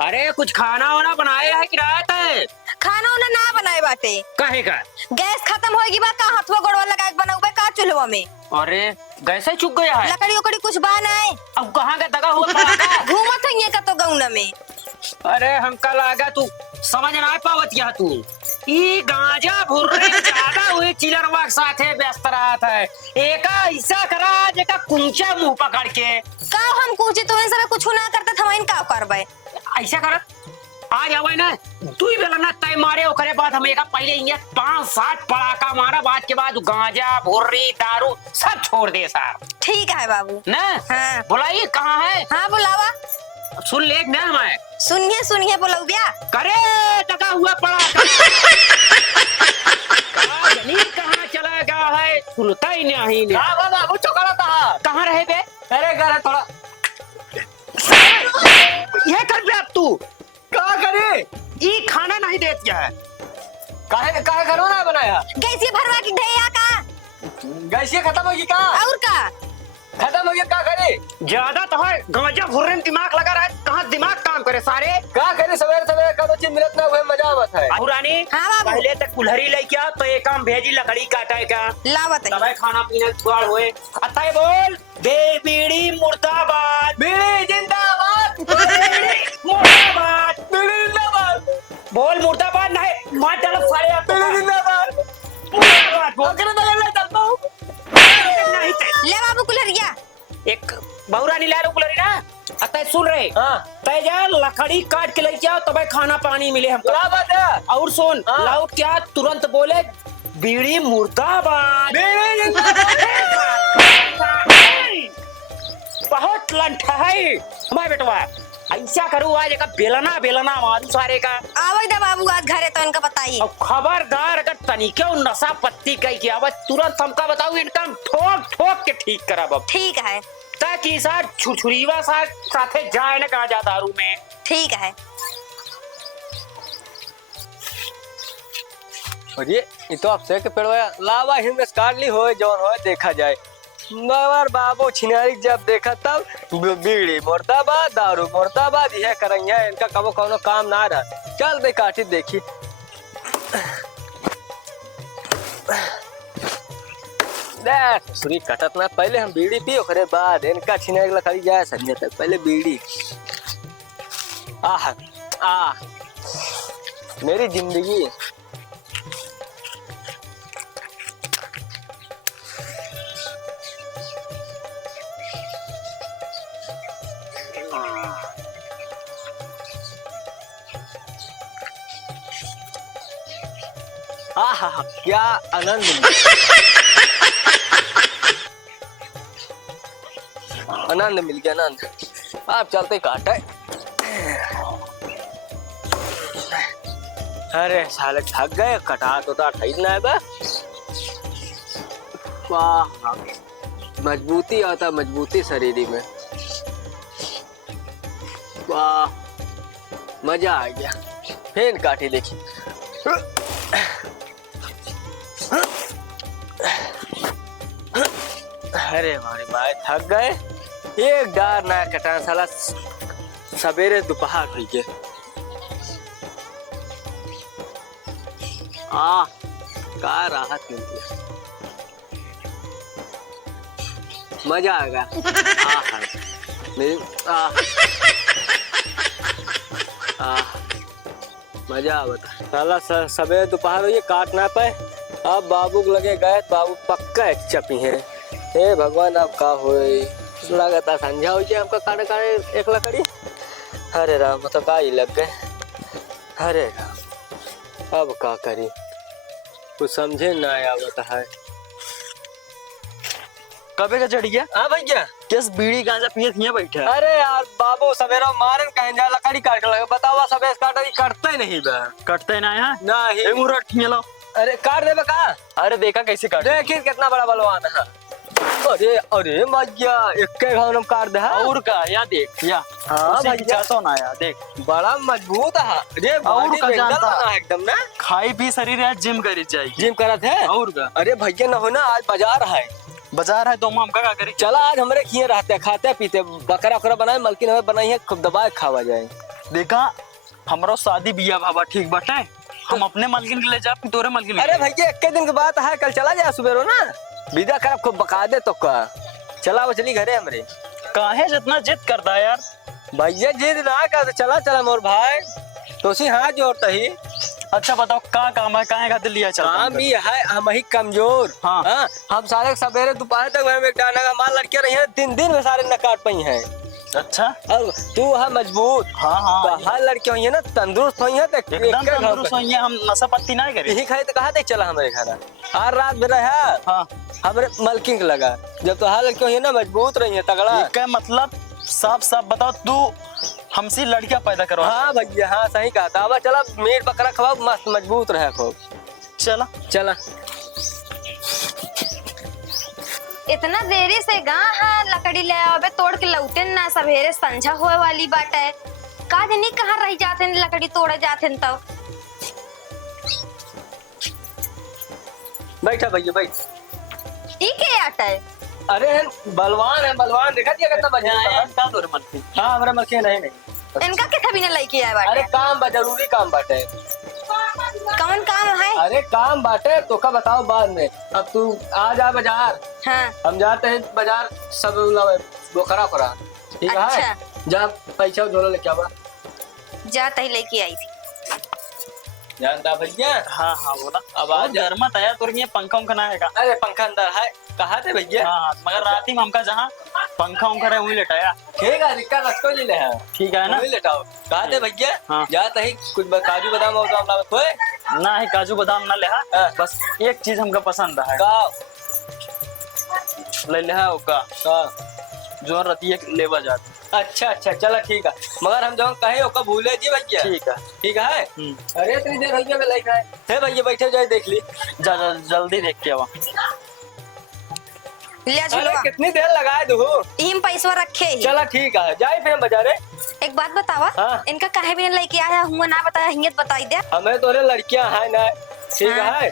अरे कुछ खाना वाना बनाए है कि रात है? खाना उन्हें ना बनाए बाटे। काहे का? गैस खत्म होएगी बा का हथवा गोड़वा लगा के बनाऊ बा का चूल्हा में। अरे गैसे चुक गया है। लकड़ी उकड़ी कुछ बा नहीं। अब कहाँ का दगा हुआ पड़ा था? घूमत है का तो गौना में। अरे हमका लगा तू समझ ना पावत या तू ई गांजा भुर्रे ज्यादा हुए चिलरवा के साथे व्यस्त रहत है। एका ऐसा करा जेका कुंचा मुंह पकड़ के का हम कुछ तो इन सब कुछ ना करते थमाइन का करबे। ऐसा कर आज आवे ना तू ही बेला ना तय मारे ओकरे बाद हम एका पहले इया 5-7 पड़ाका मारा बाद के बाद गांजा भुर्री दारू सब छोड़ दे सार। ठीक है बाबू ना हाँ। बुलाइए कहाँ है? हाँ बुलावा। सुन ले ना मैं सुनिए सुनिए बुलाऊ बिया करे दगा हुआ पड़ाका कहाँ चला गया है सुनता ही नहीं। बाबू चौकड़ा था। कहाँ रहे बे? अरे घर थोड़ा ये कर बे अब तू क्या करे? ये खाना नहीं देती है। काहे काहे घरों ना बनाया? गैस ये भरवा की ढेया का गैस ये खत्म होगी का? और का खत्म होगी का करे? ज्यादा तो है गांजा भुर्रे में दिमाग लगा रहा है। कहाँ दिमाग काम करे सारे? का करे सवेरे सवेरे का तो चीज मिलत ना हुए मजा आवत है। रानी हाँ बाबू। पहले तक कुल्हरी लेके आ तो एक काम भेजी लकड़ी काटे का लावत है। दवाई खाना पीना जुगाड़ हुए। अतः बोल बे बीड़ी मुर्दाबाद बीड़ी जिंदाबाद मुर्दाबाद बीड़ी जिंदाबाद बोल मुर्दाबाद नहीं मार डालो सारे आप बीड़ी जिंदाबाद। मुर्दाबाद बोल। अगर बगल में चलता हूँ नहीं ते। ले बाबू कुल्हरिया। एक बहुरानी ला लो कुल्हरी ना। अतः सुन रहे हाँ तय जा लकड़ी काट के लेके आओ तब खाना पानी मिले हमको। क्या बात है? और सुन हाँ। लाउड क्या तुरंत बोले बीड़ी मुर्दाबाद। बीड़ी जिंदाबाद। बहुत लंठा है हमारे बेटवा। ऐसा करूँ आज एक बेलना बेलना मारू सारे का। आवई दा बाबू आज घरे तो इनका बताइए। और खबरदार अगर तनिके नशा पत्ती कही के आवाज तुरंत हमका बताऊ इनका ठोक ठोक के ठीक करब अब। ठीक है ताकि सर छुरछुरीवा साथे जाए ना कहा जा दारू में। ठीक है। और ये तो आपसे के पेड़वा लावा हिमेश काट ली हो जौन हो देखा जाए। मगर बाबू छिनारी जब देखा तब बीड़ी मुर्दाबाद दारू मुर्दाबाद यह करेंगे इनका कबो कोनो काम ना रहा। चल दे काटी देखी देख सुरी कटत ना पहले हम बीड़ी पी ओकरे बाद इनका छिनारी लकड़ी जाए सके तक पहले बीड़ी। आह आ मेरी जिंदगी आहा क्या आनंद आनंद मिल गया आनंद। आप चलते काटे। अरे साले थक गए कटा तो ठहरना है बा। वाह मजबूती आता मजबूती शरीर में। वाह मजा आ गया। फिर काटी देखी अरे हमारे भाई थक गए एक डार ना कटा साला सवेरे दोपहर हुई के। का राहत मिलती है मजा आ गया। मेरी मजा आवता साला सवेरे दोपहर हुई काट ना पाए। अब बाबू को लगे गए बाबू पक्का एक चपी है। हे भगवान अब का होए लगातार संझा हो जाए हमका काटे काटे एक लकड़ी। अरे राम तो का ही लग गए। अरे राम अब का करी कुछ समझे ना आवता है। कबे का चढ़ गया? हाँ भैया किस बीड़ी गांजा पिए थिया बैठा? अरे यार बाबू सवेरा मारन कहीं जा लकड़ी काट लगे बतावा सवेरे काटा करते ही नहीं बा। कटते ना यहाँ नहीं मुरट ठिया लो। अरे काट दे का। अरे देखा कैसे काट। देखिए कितना बड़ा बलवान है। अरे अरे भैया एक घाव काट दे। और का या देख या हाँ भैया तो ना या देख बड़ा मजबूत है। अरे और का जानता है एकदम ना खाई पी शरीर है जिम करी जाएगी। जिम करत है और का अरे भैया ना हो ना आज बाजार है बाजार है तो हम का करी। चला आज हमारे किए रहते खाते पीते बकरा उकरा बनाए मलकिन हमें बनाई है खूब दबाए खावा जाए। देखा हमारो शादी बिया बाबा ठीक बटे, हम अपने मालकिन के ले जा तोरे मालकिन अरे भैया एक दिन के बात है, कल चला जा सुबेरो ना, विदा कर आपको बका दे तो का चला वो चली घरे हमरे। काहे जितना जिद करता है यार। भैया जिद ना कर, चला चला मोर भाई तो सी हाथ जोड़ता ही। अच्छा बताओ का काम है, काहे खातिर लिया चल काम ही है, हम ही कमजोर। हाँ। हाँ, हम सारे सवेरे दोपहर तक में एक डाना का माल लड़के रही है, 3 दिन में सारे न काट पाई हैं। अच्छा और तू है मजबूत। हाँ हाँ तो हर लड़के हुई है ना तंदुरुस्त हुई है, तो एकदम तंदुरुस्त होइए, हम नशा पत्ती नहीं करी। यही खाए तो कहा थे चला हमारे खाना हर रात में रहा। हाँ हमारे मलकिंग लगा जब तो हर लड़के हुई है ना मजबूत रही है तगड़ा। क्या मतलब साफ साफ बताओ, तू हमसे लड़कियां पैदा करो। हाँ भैया हाँ सही कहा था। अब चला मीट बकरा खवाओ, मस्त मजबूत रहे खूब। चला चला इतना देरी से गा है लकड़ी ले आवे, तोड़ के लौटे ना, सवेरे संझा होए वाली बात है। का जनी कहाँ रह जाते हैं लकड़ी तोड़े जाते हैं तब। बैठा भैया बैठ। ई के आटा है? अरे बलवान है, बलवान देखा दिया कितना बढ़िया है। का तोरे मलकिन? हाँ हमारा मलकिन नहीं। इनका कितना भी ना लेके आए अरे बाटे। काम बा, जरूरी काम बाटे। कौन काम है? अरे काम बाटे तो का बताओ बाद में। अब तू आ जा बाजार, हाँ हम जाते हैं बाजार सब बोखरा खोरा, ठीक है? अच्छा। जा पैसा झोला लेके आवा। जाता ही लेके आई थी। जानता भैया। हाँ हाँ बोला। अब आ जा। गर्मा तैयार तोर ये पंखा उनका ना है का? अरे पंखा अंदर है, कहा थे भैया? हाँ मगर रात ही में हमका जहाँ पंखा उनका रहे वही लेटाया। ठीक है दिक्कत रखो ले ले। ठीक है ना? वही लेटाओ। कहा थे भैया? हाँ। जाता ही कुछ काजू बादाम वादाम लावत होए? ना है काजू बादाम ना ले। हाँ। बस एक चीज हमका पसंद है, का ले ले ओका का जो रतिया लेवा जात। अच्छा अच्छा चला ठीक है, मगर हम जब कहे ओका भूले जी भैया। ठीक है। ठीक है। अरे इतनी देर भैया में लाइक है भैया, बैठे जाए देख ली। जा जा जल्दी देख के आवा। ले अरे झुलवा। कितनी देर लगाए दू। इम पैसा रखे ही। चला ठीक है, जाए फिर हम बाजारे। एक बात बतावा, हाँ। इनका काहे भी ना लेके आया हुआ ना बताया, हिंगत बताई दे। हमें तो लड़कियां हैं ना, ठीक हाँ। है।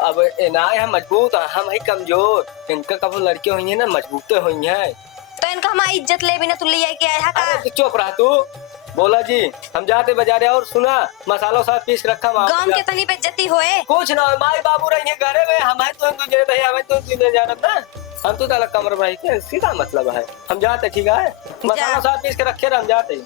अब ना हम मजबूत हैं, हम ही कमजोर। इनका कब लड़कियां हुई है ना मजबूत हुई है। तो इनका हमारी इज्जत ले भी ना तू ले आई के आया का। अरे चुप रहा तू। बोला जी हम जाते बाजारे, और सुना मसाला सब पीस के रखा वहाँ। गांव के तनी पे इज्जती होए। कुछ ना, माई बाबू रही है घरे में, हमें तो तुझे दही, हमें तो तुझे जानत ना। हम तो अलग कमर में के सीधा मतलब है। हम जाते ठीक है, मसाला सब पीस के रखे हम जाते।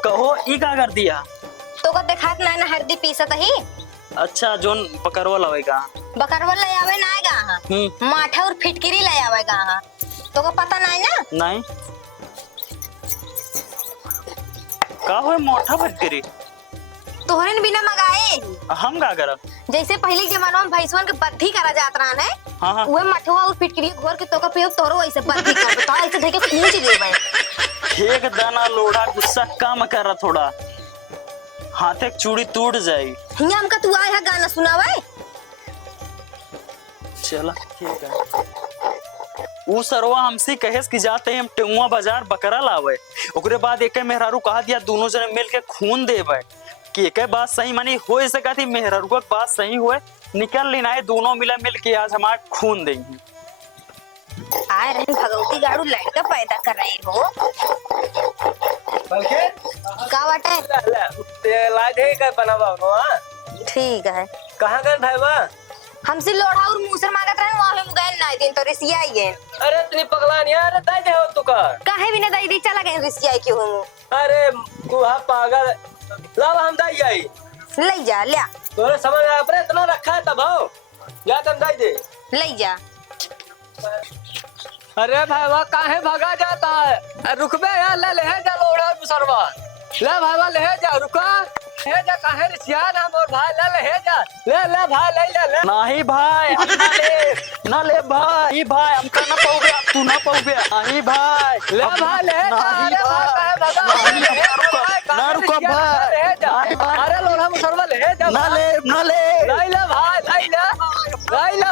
कहो ई का कर दिया? तो को देखात ना हल्दी पीसत ही। अच्छा जोन पकड़वा लवेगा। बकरवा ले आवे ना आएगा, माठा और फिटकिरी ले आवेगा। तो को पता नहीं ना? नहीं का हुए मोटा फटकरी? तोहरे बिना मंगाए। हम का करब? जैसे पहले के जमाना में भैंसवन के बद्धी करा जात रहा है, हाँ हाँ उहे मठवा और फिटकिरी घोर के तो का पियो तोरो ऐसे बद्धी कर दो, ऐसे देके खींच देबे। एक दाना लोढ़ा गुस्सा कम कर थोड़ा, हाथ एक चूड़ी टूट जाएगी। हिया हमका तू आया गाना सुनावे। चला ठीक है। ऊ सरवा हमसे कहेस कि जाते हम टेउआ बाजार बकरा लावे, ओकरे बाद एक मेहरारू कहा दिया दोनों जने मिल के खून देवे कि एक बात सही मानी हो सका थी। मेहरारू का बात सही हुए, निकल लेना है दोनों मिला मिल के आज हमारे खून देंगे। आए रहे भगवती गाड़ू लड़का पैदा कर रही हो। बल्कि का बाटे? लाज है का बनावा नो। हां ठीक है। कहां गए भाईवा? हमसे लोढ़ा और मूसर मांगत रहे, वहां हम गए ना दिन तो रिसिया आई गए। अरे इतनी पगला नहीं, अरे दाई दे हो तू का। काहे बिना दई दी चला गए रिसिया क्यों हूं? अरे कुहा पागल, लावा हम दाई आई। ले जा ले तोरे समझ में अपने इतना रखा है तब हो या तुम दाई दे। ले जा। अरे भाईवा काहे भागा जाता है? रुकबे यार, ले ले जा लोड़ा मुसरवा। ले भाईवा ले जा, रुका ले जा, काहे रिसियान हम और भाई ले जा, ले भाई ले। नहीं भाई हम ना ले भाई, भाई हम ना पाओ गया, तू ना पाओ गया। नहीं भाई ले भाई ले जा। नहीं अरे भाई काहे भागा? ना रुको भाई। अरे लोड़ा मुसरवा ले जा। ना ले ले भाई ले